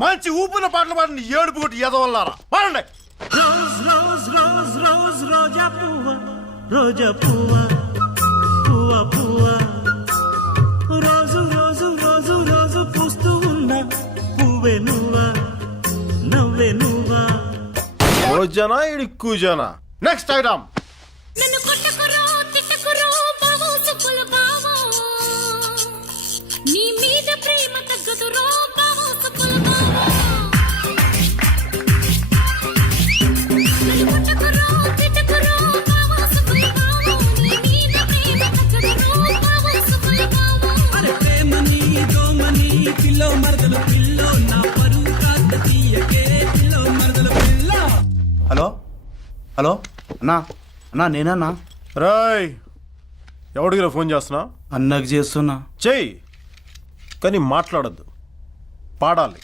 మంచి ఊపిన పాటలు పాడండి. ఏడుపు కొట్టి ఎదవల్లారా పాడండి. రోజ్ రోజ్ రోజ్ రోజ్ రోజా పువ్వ, రోజా పువ్వ, పువ్వ పువ్వ, రోజు రోజు రోజు రోజు పూస్తూ ఉన్న పువ్వే నువ్వా, నవ్వే నువ్వా. రోజనా ఇడి కూజనా. Next item. నన్ను కొట్టకురో తిట్టకురో బావో సుబ్బుల బావో, నీ మీద ప్రేమ తగ్గదురో బావో సుబ్బుల బావో. నన్ను కొట్టకురో తిట్టకురో బావో సుబ్బుల బావో, నీ మీద ప్రేమ తగ్గదురో బావో సుబ్బుల బావో. అరే ప్రేమని దోమని పిల్లో మరదలు పిల్లో, నా పరువు కాస్త తీయకే పిల్లో మరదలు పిల్లో. హలో హలో అన్నా అన్నా నేనన్నా. రాయ్ ఎవడికి ఫోన్ చేస్తున్నా? అన్నకు చేస్తున్నా. చెయ్యి కానీ మాట్లాడద్దు, పాడాలి.